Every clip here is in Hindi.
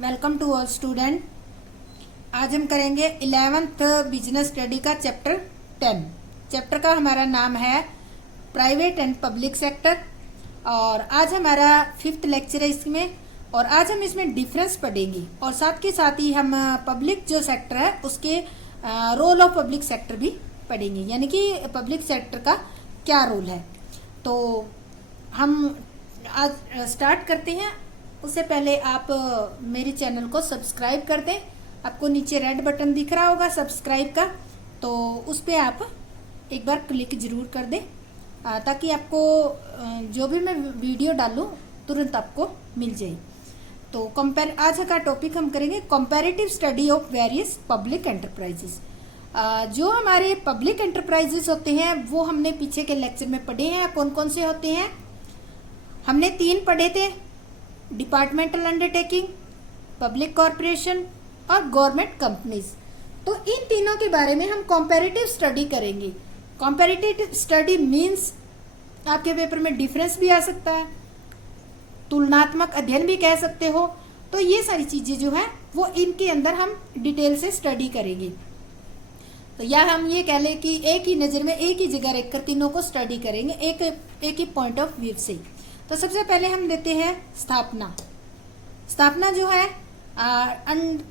Welcome to all student. आज हम करेंगे 11th बिजनेस स्टडी का चैप्टर 10। चैप्टर का हमारा नाम है प्राइवेट एंड पब्लिक सेक्टर और आज हमारा 5th लेक्चर है इसमें। और आज हम इसमें डिफरेंस पढ़ेंगे और साथ के साथ ही हम पब्लिक जो सेक्टर है उसके रोल ऑफ पब्लिक सेक्टर भी पढ़ेंगे, यानी कि पब्लिक सेक्टर का क्या रोल है। तो हम आज स्टार्ट करते हैं। उससे पहले आप मेरे चैनल को सब्सक्राइब कर दें। आपको नीचे रेड बटन दिख रहा होगा सब्सक्राइब का, तो उस पर आप एक बार क्लिक जरूर कर दें ताकि आपको जो भी मैं वीडियो डालूं तुरंत आपको मिल जाए। तो आज का टॉपिक हम करेंगे comparative study of various public enterprises. जो हमारे पब्लिक एंटरप्राइजेस होते हैं वो हमने पीछे के लेक्चर में पढ़े हैं। कौन कौन से होते हैं? हमने 3 पढ़े थे, डिपार्टमेंटल अंडरटेकिंग, पब्लिक कॉरपोरेशन और गवर्नमेंट कंपनीज। तो इन तीनों के बारे में हम कंपैरेटिव स्टडी करेंगे। कंपैरेटिव स्टडी मींस आपके पेपर में डिफरेंस भी आ सकता है, तुलनात्मक अध्ययन भी कह सकते हो। तो ये सारी चीजें जो है वो इनके अंदर हम डिटेल से स्टडी करेंगे। तो या हम ये कह लें कि एक ही नज़र में एक ही जगह रखकर तीनों को स्टडी करेंगे एक ही पॉइंट ऑफ व्यू से। तो सबसे पहले हम लेते हैं स्थापना। स्थापना जो है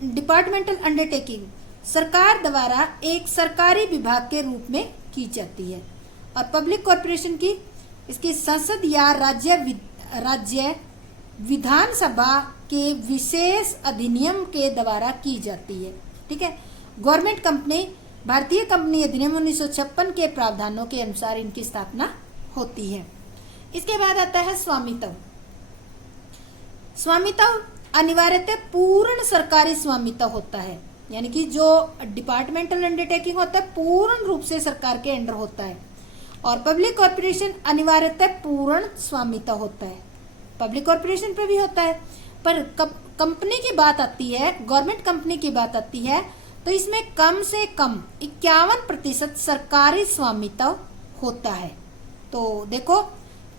डिपार्टमेंटल अंडरटेकिंग सरकार द्वारा एक सरकारी विभाग के रूप में की जाती है। और पब्लिक कॉरपोरेशन की इसकी संसद या राज्य विधानसभा के विशेष अधिनियम के द्वारा की जाती है। ठीक है। गवर्नमेंट कंपनी भारतीय कंपनी अधिनियम 1956 के प्रावधानों के अनुसार इनकी स्थापना होती है। इसके बाद आता है स्वामित्व। स्वामित्व अनिवार्यतः पूर्ण सरकारी स्वामित्व होता है, यानी कि जो डिपार्टमेंटल अंडरटेकिंग होता है पूर्ण रूप से सरकार के अंडर होता है। और पब्लिक कॉरपोरेशन अनिवार्यतः पूर्ण स्वामित्व होता है, पब्लिक कॉरपोरेशन पे भी होता है। पर कंपनी की बात आती है, गवर्नमेंट कंपनी की बात आती है, तो इसमें कम से कम 51% सरकारी स्वामित्व होता है। तो देखो,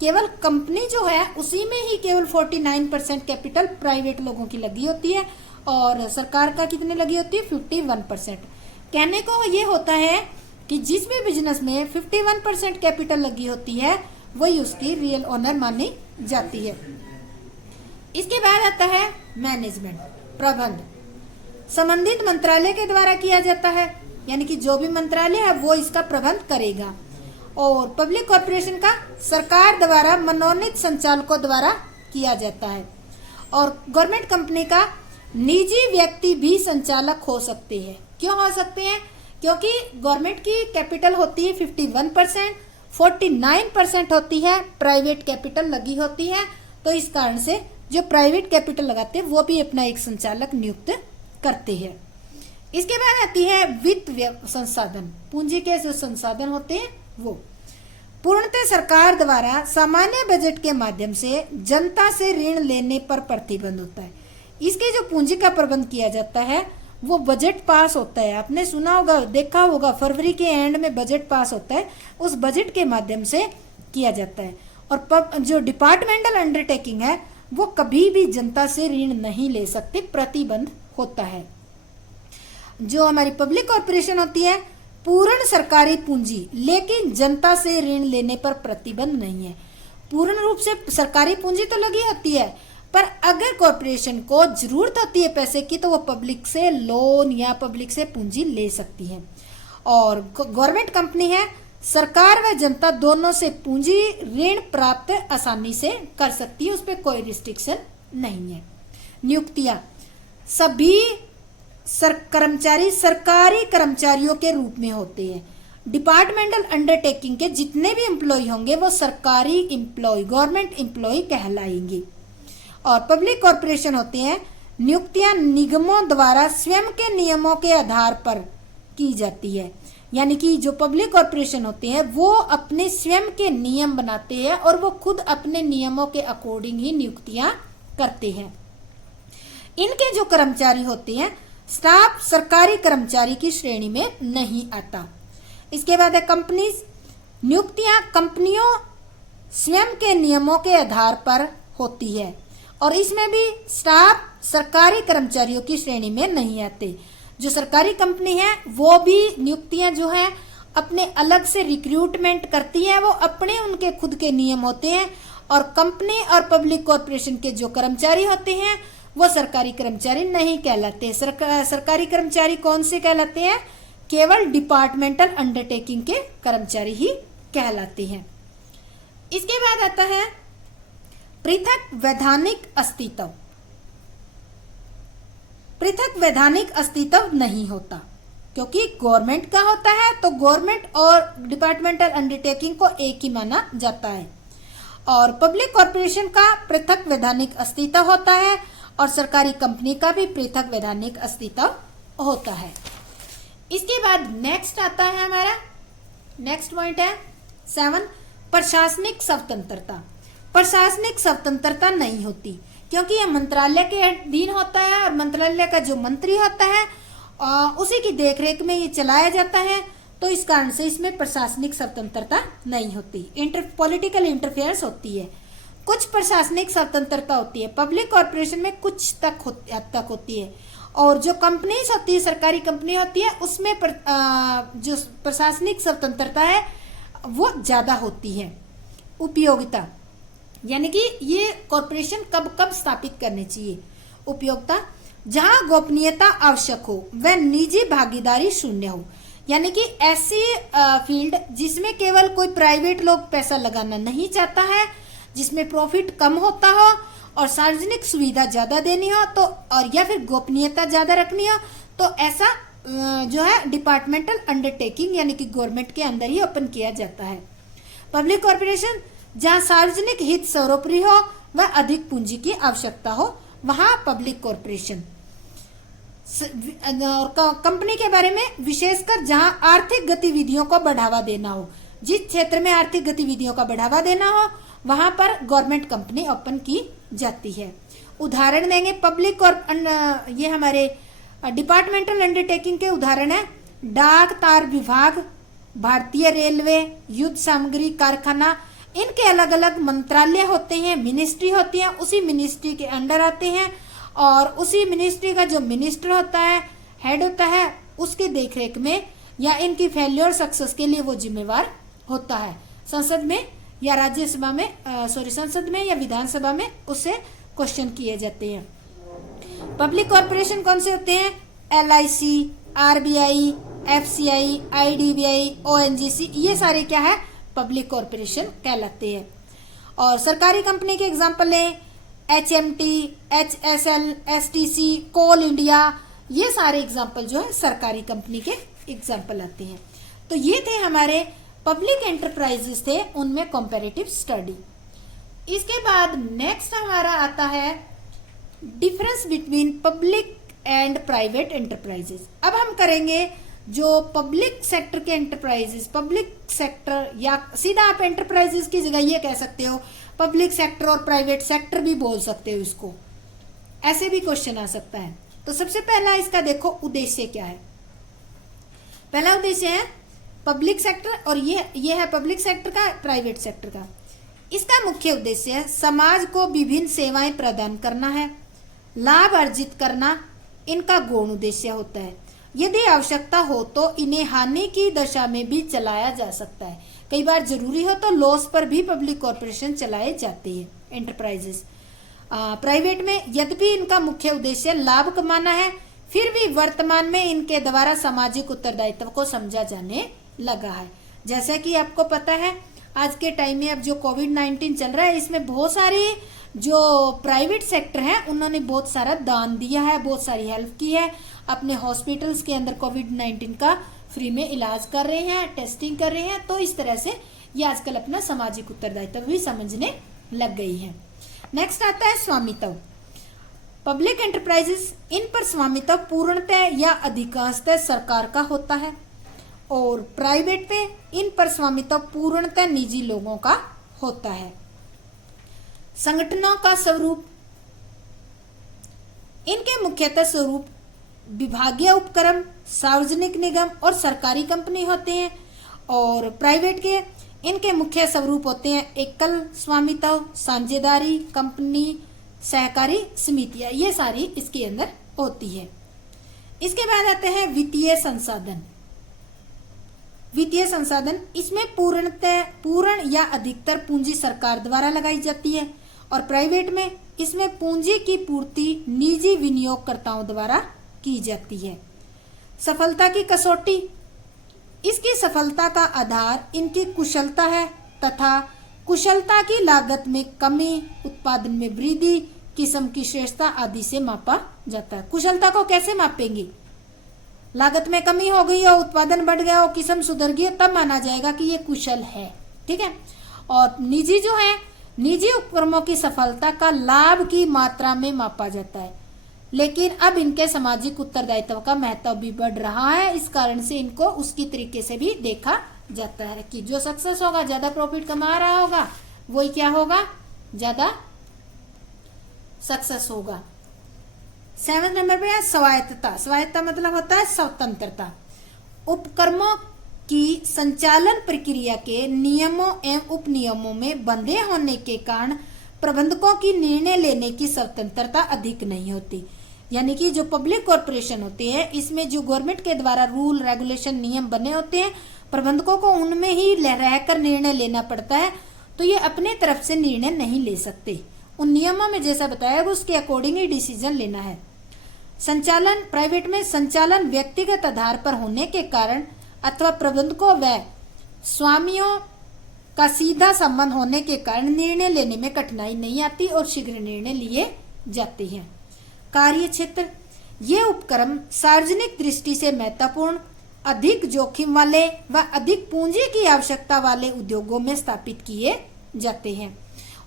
केवल कंपनी जो है उसी में ही केवल 49% कैपिटल प्राइवेट लोगों की लगी होती है और सरकार का कितने लगी होती है? 51%। कहने को ये होता है कि जिस भी बिजनेस में 51% कैपिटल लगी होती है वही उसकी रियल ओनर मानी जाती है। इसके बाद आता है मैनेजमेंट, प्रबंध। संबंधित मंत्रालय के द्वारा किया जाता है, यानी कि जो भी मंत्रालय है वो इसका प्रबंध करेगा। और पब्लिक कॉरपोरेशन का सरकार द्वारा मनोनीत संचालकों द्वारा किया जाता है। और गवर्नमेंट कंपनी का निजी व्यक्ति भी संचालक हो सकते हैं। क्यों हो सकते हैं? क्योंकि गवर्नमेंट की कैपिटल होती है 51%, 49% होती है प्राइवेट कैपिटल लगी होती है। तो इस कारण से जो प्राइवेट कैपिटल लगाते हैं वो भी अपना एक संचालक नियुक्त करते हैं। इसके बाद आती है वित्त संसाधन, पूंजी के जो संसाधन होते हैं वो पूर्णतः सरकार द्वारा सामान्य बजट के माध्यम से जनता से ऋण लेने पर प्रतिबंध होता है। इसके जो पूंजी का प्रबंध किया जाता है वो बजट पास होता है। आपने सुना होगा, देखा होगा, फरवरी के एंड में बजट पास होता है, उस बजट के माध्यम से किया जाता है। और जो डिपार्टमेंटल अंडरटेकिंग है वो कभी भी जनता से ऋण नहीं ले सकते, प्रतिबंध होता है। जो हमारी पब्लिक कॉरपोरेशन होती है पूर्ण सरकारी पूंजी, लेकिन जनता से ऋण लेने पर प्रतिबंध नहीं है। पूर्ण रूप से सरकारी पूंजी तो लगी होती है, पर अगर कॉरपोरेशन को जरूरत होती है पैसे की तो वो पब्लिक से लोन या पब्लिक से पूंजी ले सकती है। और गवर्नमेंट कंपनी है, सरकार व जनता दोनों से पूंजी ऋण प्राप्त आसानी से कर सकती है, उस पर कोई रिस्ट्रिक्शन नहीं है। नियुक्तियां, सभी कर्मचारी सरकारी कर्मचारियों के रूप में होते हैं। डिपार्टमेंटल अंडरटेकिंग के जितने भी एम्प्लॉय होंगे वो सरकारी एम्प्लॉय, गवर्नमेंट एम्प्लॉय कहलाएंगे। और पब्लिक कॉरपोरेशन होते हैं, नियुक्तियां निगमों द्वारा स्वयं के नियमों के आधार पर की जाती है, यानी कि जो पब्लिक कॉरपोरेशन होते हैं वो अपने स्वयं के नियम बनाते हैं और वो खुद अपने नियमों के अकॉर्डिंग ही नियुक्तियां करते हैं। इनके जो कर्मचारी होते हैं, स्टाफ सरकारी कर्मचारी की श्रेणी में नहीं आता। इसके बाद है कंपनीज। नियुक्तियां कंपनियों स्वयं के नियमों के आधार पर होती है और इसमें भी स्टाफ सरकारी कर्मचारियों की श्रेणी में नहीं आते। जो सरकारी कंपनी है वो भी नियुक्तियां जो है अपने अलग से रिक्रूटमेंट करती है, वो अपने उनके खुद के नियम होते हैं। और कंपनी और पब्लिक कॉर्पोरेशन के जो कर्मचारी होते हैं वो सरकारी कर्मचारी नहीं कहलाते। सरकारी कर्मचारी कौन से कहलाते हैं? केवल डिपार्टमेंटल अंडरटेकिंग के कर्मचारी ही कहलाते हैं। इसके बाद आता है पृथक वैधानिक अस्तित्व। पृथक वैधानिक अस्तित्व नहीं होता, क्योंकि गवर्नमेंट का होता है तो गवर्नमेंट और डिपार्टमेंटल अंडरटेकिंग को एक ही माना जाता है। और पब्लिक कॉर्पोरेशन का पृथक वैधानिक अस्तित्व होता है और सरकारी कंपनी का भी पृथक वैधानिक अस्तित्व होता है। इसके बाद नेक्स्ट आता है हमारा नेक्स्ट पॉइंट है 7, प्रशासनिक स्वतंत्रता। प्रशासनिक स्वतंत्रता नहीं होती, क्योंकि यह मंत्रालय के अधीन होता है और मंत्रालय का जो मंत्री होता है उसी की देखरेख में ये चलाया जाता है। तो इस कारण से इसमें प्रशासनिक स्वतंत्रता नहीं होती, पॉलिटिकल इंटरफेरेंस होती है। कुछ प्रशासनिक स्वतंत्रता होती है, पब्लिक कॉर्पोरेशन में कुछ हद तक होती है। और जो कंपनीज होती है, सरकारी कंपनी होती है, उसमें जो प्रशासनिक स्वतंत्रता है वो ज्यादा होती है। उपयोगिता, यानी कि ये कॉर्पोरेशन कब कब स्थापित करने चाहिए। उपयोगिता, जहां गोपनीयता आवश्यक हो व निजी भागीदारी शून्य हो, यानी कि ऐसी फील्ड जिसमें केवल कोई प्राइवेट लोग पैसा लगाना नहीं चाहता है, जिसमें प्रॉफिट कम होता हो और सार्वजनिक सुविधा ज्यादा देनी हो तो, और या फिर गोपनीयता ज्यादा रखनी हो, तो ऐसा जो है डिपार्टमेंटल अंडरटेकिंग यानी कि गवर्नमेंट के अंदर ही ओपन किया जाता है। पब्लिक कॉर्पोरेशन, जहां सार्वजनिक हित सर्वोपरि हो व अधिक पूंजी की आवश्यकता हो, वहां पब्लिक कॉर्पोरेशन। और कंपनी के बारे में विशेषकर जहां आर्थिक गतिविधियों को बढ़ावा देना हो, जिस क्षेत्र में आर्थिक गतिविधियों का बढ़ावा देना हो वहां पर गवर्नमेंट कंपनी ओपन की जाती है। उदाहरण देंगे पब्लिक और ये हमारे डिपार्टमेंटल अंडरटेकिंग के उदाहरण है डाक तार विभाग, भारतीय रेलवे, युद्ध सामग्री कारखाना। इनके अलग अलग मंत्रालय होते हैं, मिनिस्ट्री होती है, उसी मिनिस्ट्री के अंडर आते हैं और उसी मिनिस्ट्री का जो मिनिस्टर होता है, हेड होता है, उसकी देखरेख में या इनकी फेल्योर सक्सेस के लिए वो जिम्मेवार होता है। संसद में या राज्यसभा में संसद में या विधानसभा में उससे क्वेश्चन किए जाते हैं। पब्लिक कॉर्पोरेशन कौन से होते हैं? LIC, RBI, FCI, IDBI, ONGC, ये सारे क्या है? पब्लिक कॉर्पोरेशन कहलाते हैं। और सरकारी कंपनी के एग्जाम्पल लें HMT, HSL, STC, कोल इंडिया, ये सारे एग्जाम्पल जो है सरकारी कंपनी के एग्जाम्पल आते हैं। तो ये थे हमारे पब्लिक एंटरप्राइजेस थे, उनमें कंपैरेटिव स्टडी। इसके बाद नेक्स्ट हमारा आता है difference between public and private enterprises. अब हम करेंगे जो पब्लिक सेक्टर के एंटरप्राइजेस, पब्लिक सेक्टर या सीधा आप एंटरप्राइजेस की जगह ये कह सकते हो पब्लिक सेक्टर और प्राइवेट सेक्टर भी बोल सकते हो इसको, ऐसे भी क्वेश्चन आ सकता है। तो सबसे पहला इसका देखो उद्देश्य क्या है। पहला उद्देश्य है पब्लिक सेक्टर और ये है पब्लिक सेक्टर का, प्राइवेट सेक्टर का। इसका मुख्य उद्देश्य है समाज को विभिन्न सेवाएं प्रदान करना है, लाभ अर्जित करना इनका गौण उद्देश्य होता है। यदि आवश्यकता हो तो इन्हें हानि की दशा में भी चलाया जा सकता है। कई बार जरूरी हो तो लॉस पर भी पब्लिक कॉर्पोरेशन चलाए जाते हैं एंटरप्राइजेस। प्राइवेट में यद्यपि इनका मुख्य उद्देश्य लाभ कमाना है, फिर भी वर्तमान में इनके द्वारा सामाजिक उत्तरदायित्व को समझा जाने लगा है। जैसा कि आपको पता है आज के टाइम में अब जो कोविड-19 चल रहा है, इसमें बहुत सारी जो प्राइवेट सेक्टर है उन्होंने बहुत सारा दान दिया है, बहुत सारी हेल्प की है, अपने हॉस्पिटल्स के अंदर कोविड-19 का फ्री में इलाज कर रहे हैं, टेस्टिंग कर रहे हैं। तो इस तरह से ये आजकल अपना सामाजिक उत्तरदायित्व भी समझने लग गई है। नेक्स्ट आता है स्वामित्व। पब्लिक एंटरप्राइजेस, इन पर स्वामित्व पूर्णतः या अधिकांशतः सरकार का होता है और प्राइवेट पे इन पर स्वामित्व पूर्णतः निजी लोगों का होता है। संगठनों का स्वरूप, इनके मुख्यतः स्वरूप विभागीय उपक्रम, सार्वजनिक निगम और सरकारी कंपनी होते हैं। और प्राइवेट के इनके मुख्य स्वरूप होते हैं एकल स्वामित्व, साझेदारी, कंपनी, सहकारी समितियां, ये सारी इसके अंदर होती है। इसके बाद आते हैं वित्तीय संसाधन। वित्तीय संसाधन, इसमें पूर्ण या अधिकतर पूंजी सरकार द्वारा लगाई जाती है और प्राइवेट में इसमें पूंजी की पूर्ति निजी विनियोगकर्ताओं द्वारा की जाती है। सफलता की कसौटी, इसकी सफलता का आधार इनकी कुशलता है तथा कुशलता की लागत में कमी, उत्पादन में वृद्धि, किस्म की श्रेष्ठता आदि से मापा जाता है। कुशलता को कैसे मापेंगे? लागत में कमी हो गई हो, उत्पादन बढ़ गया हो, किस्म सुधर गई हो, तब माना जाएगा कि ये कुशल है। ठीक है। और निजी जो है, निजी उपक्रमों की सफलता का लाभ की मात्रा में मापा जाता है, लेकिन अब इनके सामाजिक उत्तरदायित्व का महत्व भी बढ़ रहा है, इस कारण से इनको उसकी तरीके से भी देखा जाता है कि जो सक्सेस होगा, ज्यादा प्रॉफिट कमा रहा होगा, वही क्या होगा, ज्यादा सक्सेस होगा। 7 नंबर पे है स्वायत्तता। स्वायत्तता मतलब होता है स्वतंत्रता। उपक्रमों की संचालन प्रक्रिया के नियमों एवं उपनियमों में बंधे होने के कारण प्रबंधकों की निर्णय लेने की स्वतंत्रता अधिक नहीं होती। यानी कि जो पब्लिक कॉर्पोरेशन होते हैं, इसमें जो गवर्नमेंट के द्वारा रूल रेगुलेशन नियम बने होते हैं, प्रबंधकों को उनमें ही रहकर निर्णय लेना पड़ता है, तो ये अपने तरफ से निर्णय नहीं ले सकते। उन नियमों में जैसा बताया उसके अकॉर्डिंग ही डिसीजन लेना है। संचालन, प्राइवेट में संचालन व्यक्तिगत आधार पर होने के कारण अथवा प्रबंधकों व स्वामियों का सीधा संबंध होने के कारण निर्णय लेने में कठिनाई नहीं आती और शीघ्र निर्णय लिए जाते हैं। कार्य क्षेत्र, ये उपक्रम सार्वजनिक दृष्टि से महत्वपूर्ण, अधिक जोखिम वाले व अधिक पूंजी की आवश्यकता वाले उद्योगों में स्थापित किए जाते हैं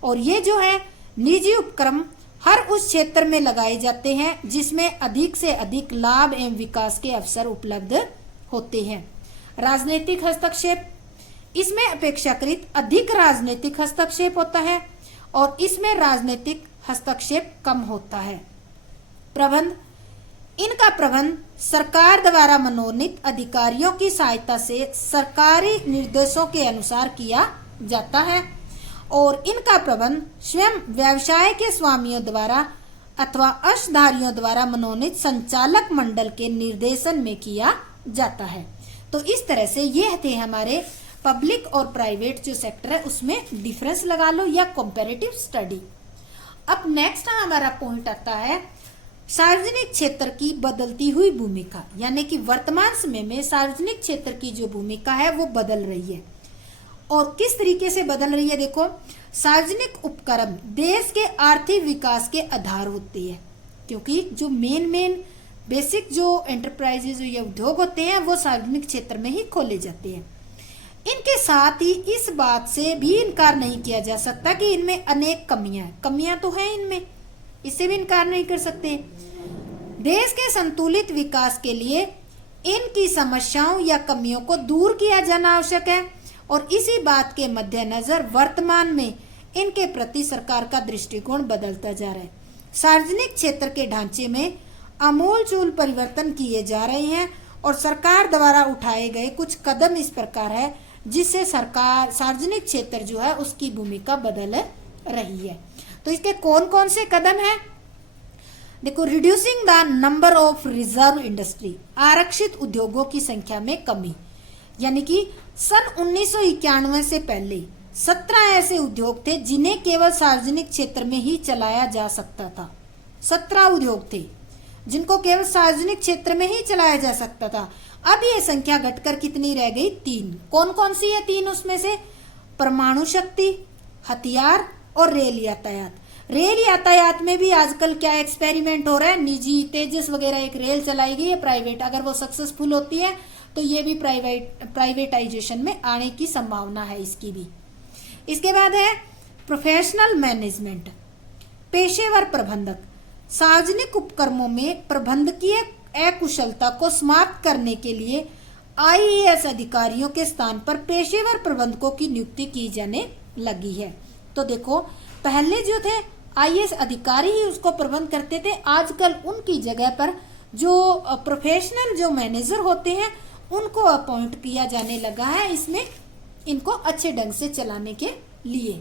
और ये जो है निजी उपक्रम हर उस क्षेत्र में लगाए जाते हैं जिसमें अधिक से अधिक लाभ एवं विकास के अवसर उपलब्ध होते हैं। राजनीतिक हस्तक्षेप, इसमें अपेक्षाकृत अधिक राजनीतिक हस्तक्षेप होता है और इसमें राजनीतिक हस्तक्षेप कम होता है। प्रबंध, इनका प्रबंध सरकार द्वारा मनोनीत अधिकारियों की सहायता से सरकारी निर्देशों के अनुसार किया जाता है और इनका प्रबंध स्वयं व्यवसाय के स्वामियों द्वारा अथवा अंशधारियों द्वारा मनोनीत संचालक मंडल के निर्देशन में किया जाता है। तो इस तरह से ये थे हमारे पब्लिक और प्राइवेट जो सेक्टर है उसमें डिफरेंस लगा लो या कंपैरेटिव स्टडी। अब नेक्स्ट हमारा पॉइंट आता है सार्वजनिक क्षेत्र की बदलती हुई भूमिका, यानी कि वर्तमान समय में सार्वजनिक क्षेत्र की जो भूमिका है वो बदल रही है और किस तरीके से बदल रही है। देखो, सार्वजनिक उपक्रम देश के आर्थिक विकास के आधार होती है, क्योंकि जो मेन बेसिक जो एंटरप्राइजेज या उद्योग होते हैं वो सार्वजनिक क्षेत्र में ही खोले जाते हैं। इनके साथ ही इस बात से भी इनकार नहीं किया जा सकता कि इनमें अनेक कमियां तो हैं इनमें, इससे भी इनकार नहीं कर सकते। देश के संतुलित विकास के लिए इनकी समस्याओं या कमियों को दूर किया जाना आवश्यक है और इसी बात के मद्देनजर वर्तमान में इनके प्रति सरकार का दृष्टिकोण बदलता जा रहा है। सार्वजनिक क्षेत्र के ढांचे में आमूलचूल परिवर्तन किए जा रहे हैं और सरकार द्वारा उठाए गए कुछ कदम इस प्रकार है जिससे सरकार सार्वजनिक क्षेत्र जो है उसकी भूमिका बदल रही है। तो इसके कौन कौन से कदम हैं? देखो, reducing the number of reserve industry, आरक्षित उद्योगों की संख्या में कमी, यानी कि सन 1991 से पहले 17 ऐसे उद्योग थे जिन्हें केवल सार्वजनिक क्षेत्र में ही चलाया जा सकता था। 17 उद्योग थे जिनको केवल सार्वजनिक क्षेत्र में ही चलाया जा सकता था। अब ये संख्या घटकर कितनी रह गई? 3। कौन कौन सी है 3 उसमें से? परमाणु शक्ति, हथियार और रेल यातायात। रेल यातायात में भी आजकल क्या एक्सपेरिमेंट हो रहा है, निजी तेजस वगैरह एक रेल चलाई गई है प्राइवेट, अगर वो सक्सेसफुल होती है तो ये भी प्राइवेटाइजेशन में आने की संभावना है इसकी भी। इसके बाद है प्रोफेशनल मैनेजमेंट, पेशेवर प्रबंधक। सार्वजनिक उपक्रमों में प्रबंधकीय अकुशलता को समाप्त करने के लिए आईएएस अधिकारियों के स्थान पर पेशेवर प्रबंधकों की नियुक्ति की जाने लगी है। तो देखो, पहले जो थे आईएएस अधिकारी ही उसको प्रबंध करते थे, आजकल उनकी जगह पर जो प्रोफेशनल जो मैनेजर होते हैं उनको अपॉइंट किया जाने लगा है, इसमें इनको अच्छे ढंग से चलाने के लिए।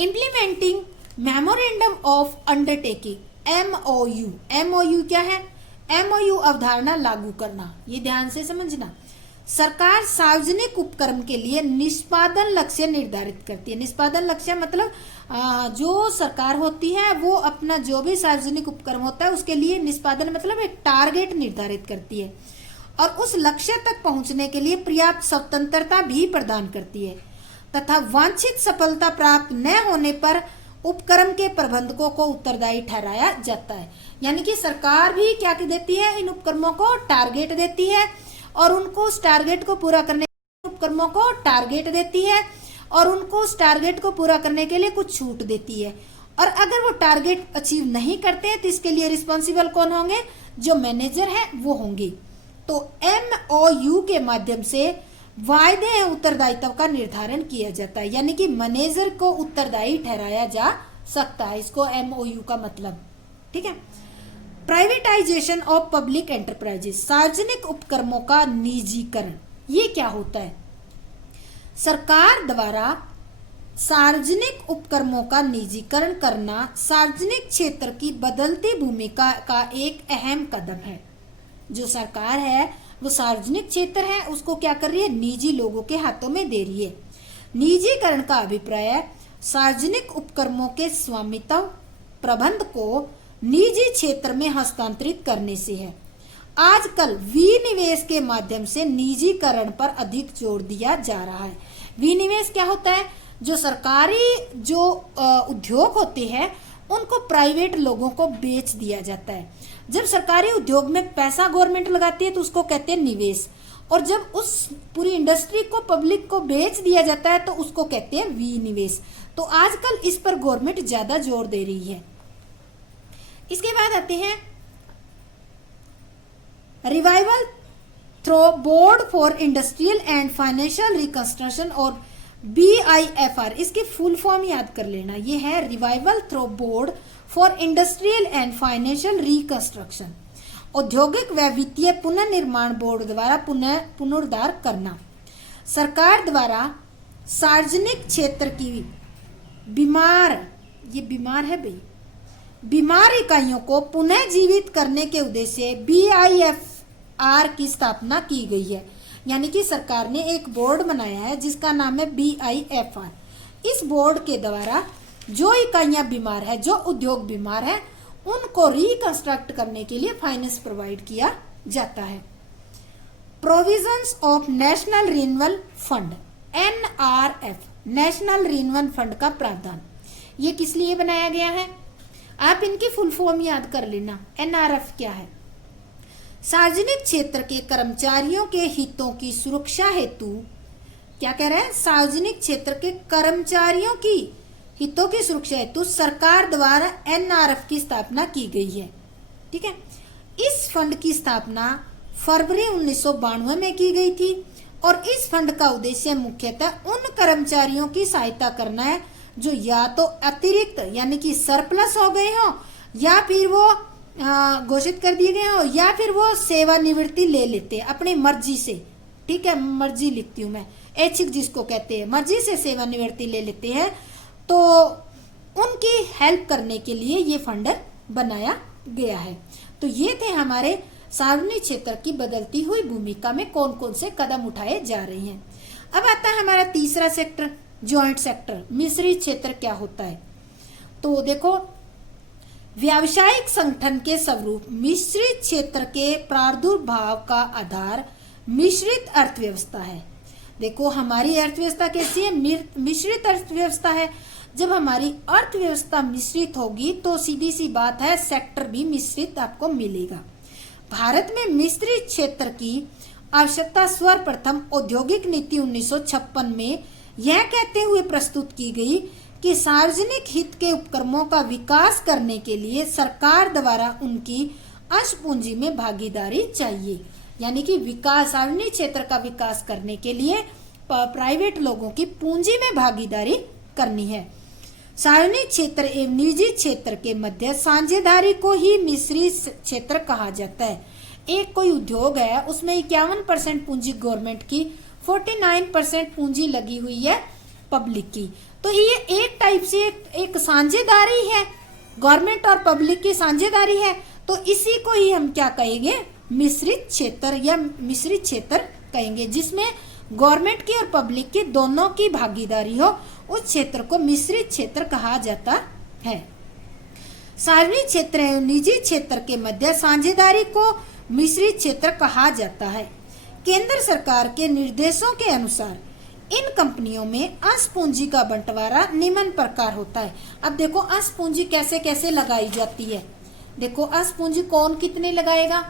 Implementing memorandum of undertaking, MOU. MOU क्या है? एमओयू अवधारणा लागू करना, ये ध्यान से समझना। सरकार सार्वजनिक उपक्रम के लिए निष्पादन लक्ष्य निर्धारित करती है। निष्पादन लक्ष्य मतलब जो सरकार होती है वो अपना जो भी सार्वजनिक उपक्रम होता है उसके लिए निष्पादन मतलब एक टारगेट निर्धारित करती है और उस लक्ष्य तक पहुंचने के लिए पर्याप्त स्वतंत्रता भी प्रदान करती है तथा वांछित सफलता प्राप्त न होने पर उपक्रम के प्रबंधकों को उत्तरदायी ठहराया जाता है। यानी कि सरकार भी क्या देती है, इन उपक्रमों को टारगेट देती है और उनको उस टारगेट को पूरा करने उपक्रमों को टारगेट देती है और उनको उस टारगेट को पूरा करने के लिए कुछ छूट देती है। और अगर वो टारगेट अचीव नहीं करते तो इसके लिए रिस्पॉन्सिबल कौन होंगे? जो मैनेजर है वो होंगे। तो एमओयू के माध्यम से वायदे एवं उत्तरदायित्व का निर्धारण किया जाता है, यानी कि मैनेजर को उत्तरदायी ठहराया जा सकता है। इसको एमओयू का मतलब, ठीक है। प्राइवेटाइजेशन ऑफ पब्लिक एंटरप्राइजेस, सार्वजनिक उपक्रमों का निजीकरण, ये क्या होता है? सरकार द्वारा सार्वजनिक उपक्रमों का निजीकरण करना सार्वजनिक क्षेत्र की बदलती भूमिका का एक अहम कदम है। जो सरकार है वो सार्वजनिक क्षेत्र है उसको क्या कर रही है? निजी लोगों के हाथों में दे रही है। निजीकरण का अभिप्राय है सार्वजनिक उपक्रमों के स्वामित्व प्रबंध को निजी क्षेत्र में हस्तांतरित करने से है। आजकल विनिवेश के माध्यम से निजीकरण पर अधिक जोर दिया जा रहा है। विनिवेश क्या होता है? जो सरकारी जो उद्योग होते हैं उनको प्राइवेट लोगों को बेच दिया जाता है। जब सरकारी उद्योग में पैसा गवर्नमेंट लगाती है तो उसको कहते हैं निवेश, और जब उस पूरी इंडस्ट्री को पब्लिक को बेच दिया जाता है तो उसको कहते हैं विनिवेश। तो आजकल इस पर गवर्नमेंट ज्यादा जोर दे रही है। इसके बाद आते हैं revival through board for industrial and financial reconstruction और BIFR, इसकी फुल फॉर्म याद कर लेना। ये है revival through board for industrial and financial reconstruction, औद्योगिक व वित्तीय पुनर्निर्माण बोर्ड द्वारा पुनरुद्धार करना। सरकार द्वारा सार्वजनिक क्षेत्र की बीमार इकाइयों को पुनः जीवित करने के उद्देश्य से BIFR की स्थापना की गई है। यानी कि सरकार ने एक बोर्ड बनाया है जिसका नाम है BIFR। इस बोर्ड के द्वारा जो इकाइयां बीमार है, जो उद्योग बीमार है, उनको रिकंस्ट्रक्ट करने के लिए फाइनेंस प्रोवाइड किया जाता है। Provisions of national renewal fund, NRF, national renewal fund का प्रावधान, ये किस लिए बनाया गया है? आप इनकी फुल फॉर्म याद कर लेना। NRF क्या है? सार्वजनिक क्षेत्र के कर्मचारियों के हितों की सुरक्षा हेतु, क्या कह रहे हैं? सार्वजनिक क्षेत्र के कर्मचारियों की हितों की सुरक्षा हेतु सरकार द्वारा NRF की स्थापना की गई है, ठीक है। इस फंड की स्थापना फरवरी 1992 में की गई थी और इस फंड का उद्देश्य मुख्यतः उन कर्मचारियों की सहायता करना है जो या तो अतिरिक्त यानी कि सरप्लस हो गए हो, या फिर वो घोषित कर दिए गए हो, या फिर वो सेवानिवृत्ति ले लेते हैं अपनी मर्जी से, ठीक है। मर्जी लिखती हूँ मैं, ऐच्छिक जिसको कहते हैं, मर्जी से सेवानिवृत्ति ले लेते हैं, तो उनकी हेल्प करने के लिए ये फंड बनाया गया है। तो ये थे हमारे सार्वजनिक क्षेत्र की बदलती हुई भूमिका में कौन कौन से कदम उठाए जा रहे हैं। अब आता है हमारा तीसरा सेक्टर, ज्वाइंट सेक्टर, मिश्रित क्षेत्र क्या होता है? तो देखो, व्यावसायिक संगठन के स्वरूप मिश्रित क्षेत्र के प्रादुर्भाव का आधार मिश्रित अर्थव्यवस्था है। देखो हमारी अर्थव्यवस्था कैसी है? मिश्रित अर्थव्यवस्था है। जब हमारी अर्थव्यवस्था मिश्रित होगी तो सीधी सी बात है सेक्टर भी मिश्रित आपको मिलेगा। भारत में मिश्रित क्षेत्र की आवश्यकता सर्वप्रथम औद्योगिक नीति 1956 में यह कहते हुए प्रस्तुत की गई कि सार्वजनिक हित के उपक्रमों का विकास करने के लिए सरकार द्वारा उनकी अंश पूंजी में भागीदारी चाहिए। यानी कि विकास, सार्वजनिक क्षेत्र का विकास करने के लिए प्राइवेट लोगों की पूंजी में भागीदारी करनी है। सार्वजनिक क्षेत्र एवं निजी क्षेत्र के मध्य साझेदारी को ही मिश्रित क्षेत्र कहा जाता है। एक कोई उद्योग है, उसमें 51% पूंजी गवर्नमेंट की, 49% पूंजी लगी हुई है पब्लिक की, तो ये एक टाइप से एक साझेदारी है, गवर्नमेंट और पब्लिक की साझेदारी है। तो इसी को ही हम क्या कहेंगे, मिश्रित क्षेत्र या मिश्रित क्षेत्र कहेंगे, जिसमें गवर्नमेंट की और पब्लिक की दोनों की भागीदारी हो, उस क्षेत्र को मिश्रित क्षेत्र कहा जाता है। सार्वजनिक क्षेत्र एवं निजी क्षेत्र के मध्य साझेदारी को मिश्रित क्षेत्र कहा जाता है। केंद्र सरकार के निर्देशों के अनुसार इन कंपनियों में अंश पूंजी का बंटवारा निम्न प्रकार होता है। अब देखो अंश पूंजी कैसे कैसे लगाई जाती है। देखो अंश पूंजी कौन कितने लगाएगा,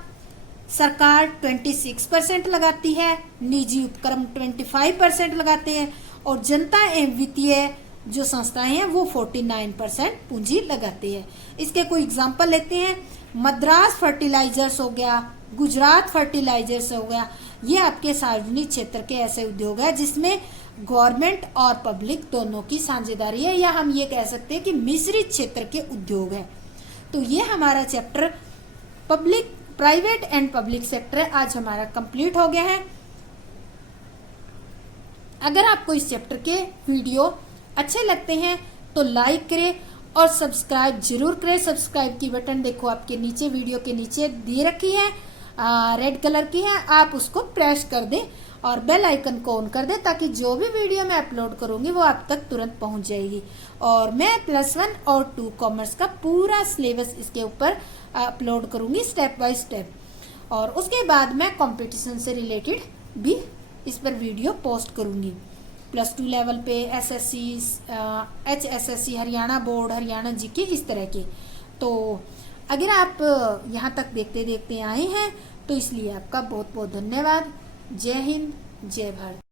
सरकार 26% लगाती है, निजी उपक्रम 25% लगाते हैं और जनता एवं वित्तीय जो संस्थाएं हैं वो 49% पूंजी लगाते हैं। इसके कोई एग्जांपल लेते हैं, मद्रास फर्टिलाइजर्स हो गया, गुजरात फर्टिलाइजर्स हो गया, ये आपके सार्वजनिक क्षेत्र के ऐसे उद्योग है जिसमें गवर्नमेंट और पब्लिक दोनों की साझेदारी है, या हम ये कह सकते हैं कि मिश्रित क्षेत्र के उद्योग है। तो ये हमारा chapter public, private and public sector है, आज हमारा कंप्लीट हो गया है। अगर आपको इस चैप्टर के वीडियो अच्छे लगते हैं तो लाइक करें और सब्सक्राइब जरूर करें। सब्सक्राइब की बटन देखो आपके नीचे, वीडियो के नीचे दे रखी है, रेड कलर की है, आप उसको प्रेस कर दें और बेल आइकन को ऑन कर दें ताकि जो भी वीडियो मैं अपलोड करूंगी वो आप तक तुरंत पहुंच जाएगी। और मैं +1 और 2 कॉमर्स का पूरा सिलेबस इसके ऊपर अपलोड करूंगी स्टेप बाय स्टेप, और उसके बाद मैं कंपटीशन से रिलेटेड भी इस पर वीडियो पोस्ट करूंगी। +2 लेवल पे SSC, HSSC, Haryana board, Haryana GK, इस तरह के। तो अगर आप यहाँ तक देखते देखते आए हैं तो इसलिए आपका बहुत बहुत धन्यवाद। जय हिंद, जय भारत।